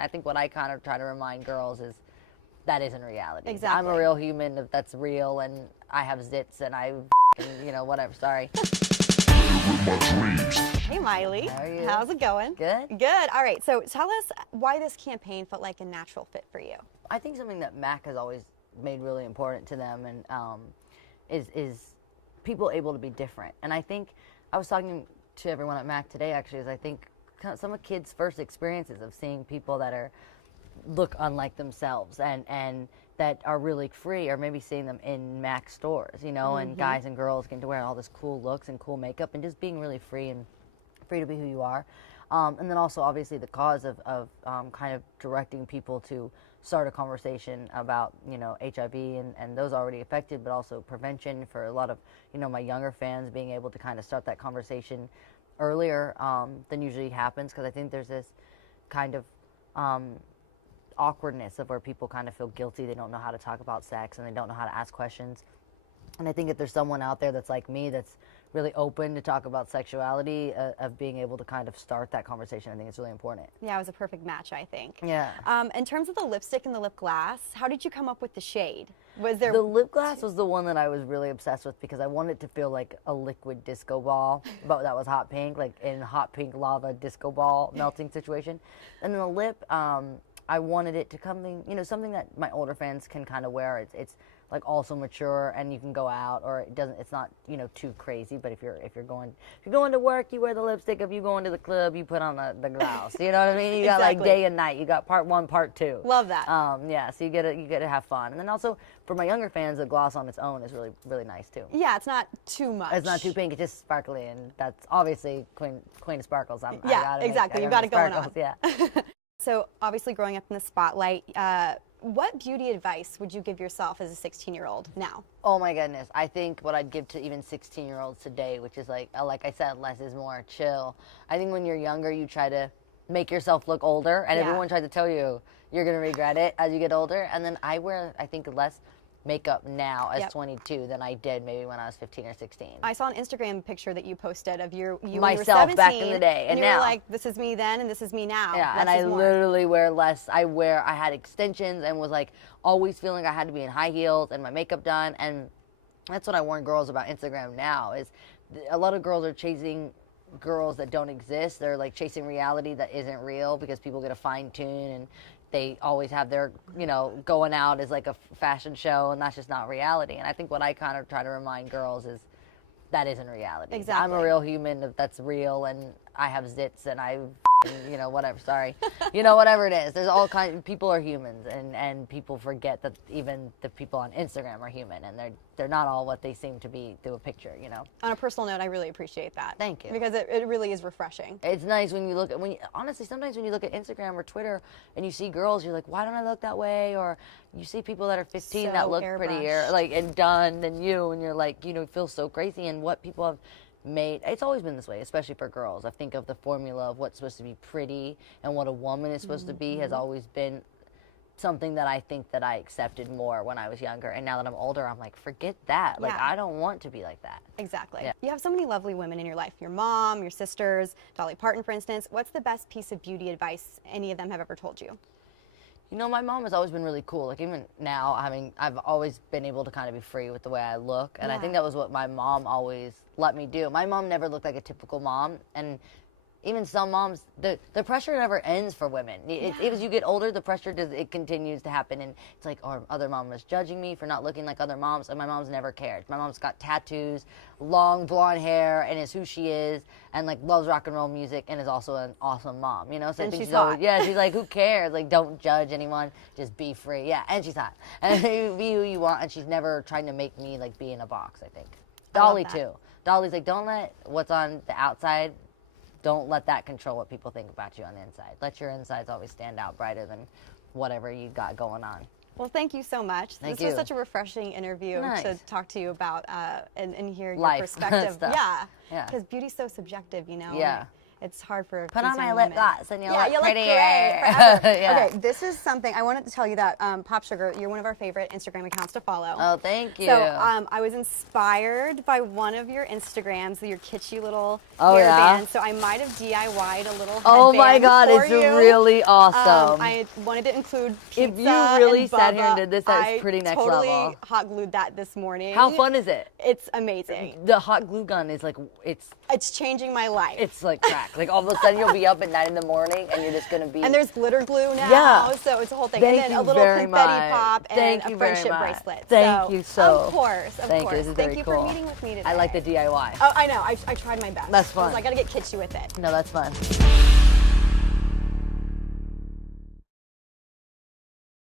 I think what I kind of try to remind girls is that isn't reality. Exactly. I'm a real human that's real, and I have zits, and whatever, sorry. Hey, Miley. How are you? How's it going? Good. Good. All right. So tell us why this campaign felt like a natural fit for you. I think something that Mac has always made really important to them, and is people able to be different. And I think I was talking to everyone at Mac today, actually, is I think some of kids' first experiences of seeing people that look unlike themselves and that are really free, or maybe seeing them in Mac stores, and guys and girls getting to wear all this cool looks and cool makeup and just being really free to be who you are. And then also, obviously, the cause of kind of directing people to start a conversation about, HIV and those already affected, but also prevention for a lot of, my younger fans, being able to kind of start that conversation earlier than usually happens, because I think there's this kind of awkwardness of where people kind of feel guilty. They don't know how to talk about sex, and they don't know how to ask questions. And I think if there's someone out there that's like me, that's really open to talk about sexuality, of being able to kind of start that conversation, I think it's really important. Yeah, it was a perfect match, I think. Yeah. In terms of the lipstick and the lip gloss, how did you come up with the shade? Was there The lip gloss was the one that I was really obsessed with, because I wanted it to feel like a liquid disco ball, but that was hot pink, like in hot pink lava disco ball melting situation. And then the lip, I wanted it to come in, something that my older fans can kind of wear. It's like also mature, and you can go out, or it's not, too crazy. But if you're going to work, you wear the lipstick. If you go into the club, you put on the gloss. You know what I mean? You got like day and night. You got part one, part two. Love that. Yeah. So you get to have fun. And then also for my younger fans, the gloss on its own is really, really nice too. Yeah, it's not too much. It's not too pink. It's just sparkly, and that's obviously Queen of Sparkles. Exactly. You've got it going on. Yeah. So obviously, growing up in the spotlight, what beauty advice would you give yourself as a 16-year-old now? Oh my goodness. I think what I'd give to even 16-year-olds today, which is like I said, less is more, chill. I think when you're younger, you try to make yourself look older, and everyone tries to tell you you're going to regret it as you get older. And then I wear, I think, less makeup now as 22 than I did maybe when I was 15 or 16. I saw an Instagram picture that you posted of you myself when you were 17, back in the day, and you now were like, this is me then and this is me now. Yeah, less and I is more. literally wear less. I had extensions and was like always feeling I had to be in high heels and my makeup done, and that's what I warn girls about Instagram now, is a lot of girls are chasing girls that don't exist. They're like chasing reality that isn't real, because people get a fine tune, and they always have their, going out as like a fashion show, and that's just not reality. And I think what I kind of try to remind girls is that isn't reality. Exactly. I'm a real human that's real, and I have zits, and whatever, sorry. Whatever it is. There's all kinds, people are humans, and people forget that even the people on Instagram are human, and they're not all what they seem to be through a picture, On a personal note, I really appreciate that. Thank you. Because it really is refreshing. It's nice when you look at, honestly, sometimes when you look at Instagram or Twitter and you see girls, you're like, why don't I look that way? Or you see people that are 15 So that look airbrushed. prettier, like, and done than you, and you're like, feel so crazy. And what people have made, it's always been this way, especially for girls. I think of the formula of what's supposed to be pretty and what a woman is supposed to be has always been something that I think that I accepted more when I was younger. And now that I'm older, I'm like, forget that. Like, I don't want to be like that. Exactly. Yeah. You have so many lovely women in your life. Your mom, your sisters, Dolly Parton, for instance. What's the best piece of beauty advice any of them have ever told you? My mom has always been really cool. Like, even now, I've always been able to kind of be free with the way I look. And I think that was what my mom always let me do. My mom never looked like a typical mom. And even some moms, the pressure never ends for women. As you get older, the pressure it continues to happen. And it's like, oh, other mom was judging me for not looking like other moms. And my mom's never cared. My mom's got tattoos, long blonde hair, and is who she is, and like loves rock and roll music, and is also an awesome mom. So and I think she's hot. Yeah, she's like, who cares? Like, don't judge anyone. Just be free. Yeah, and she's hot. And be who you want. And she's never trying to make me like be in a box, I think. Dolly too. Dolly's like, don't let what's on the outside, don't let that control what people think about you on the inside. Let your insides always stand out brighter than whatever you got going on. Well, thank you so much. Thank this you. was such a refreshing interview to talk to you about and hear your Life perspective. stuff. Yeah, Yeah. because beauty's so subjective, Yeah. it's hard for Put these on my young lip women. gloss and you'll Yeah, look you look prettier. great forever. Yeah. Okay, this is something I wanted to tell you that Pop Sugar, you're one of our favorite Instagram accounts to follow. Oh, thank you. So I was inspired by one of your Instagrams, your kitschy little Oh, hair yeah? band. So I might have DIY'd a little Oh my headband God, for it's you. really awesome. I wanted to include pizza. If you really and sat here and Bubba. did this, that is pretty next I totally level. hot glued that this morning. How fun is it? It's amazing. The hot glue gun is like, It's changing my life. it's like crack. Like all of a sudden you'll be up at 9 in the morning and you're just gonna be. And there's glitter glue now, Yeah. so it's a whole thing. Thank and then you a little very confetti much. pop and Thank a you very friendship much. bracelet. Thank you so. Of course. Thank you. This is Thank very you cool. for meeting with me today. I like the DIY. Oh, I know. I tried my best. That's I fun. was like, I gotta get kitschy with it. No, that's fun.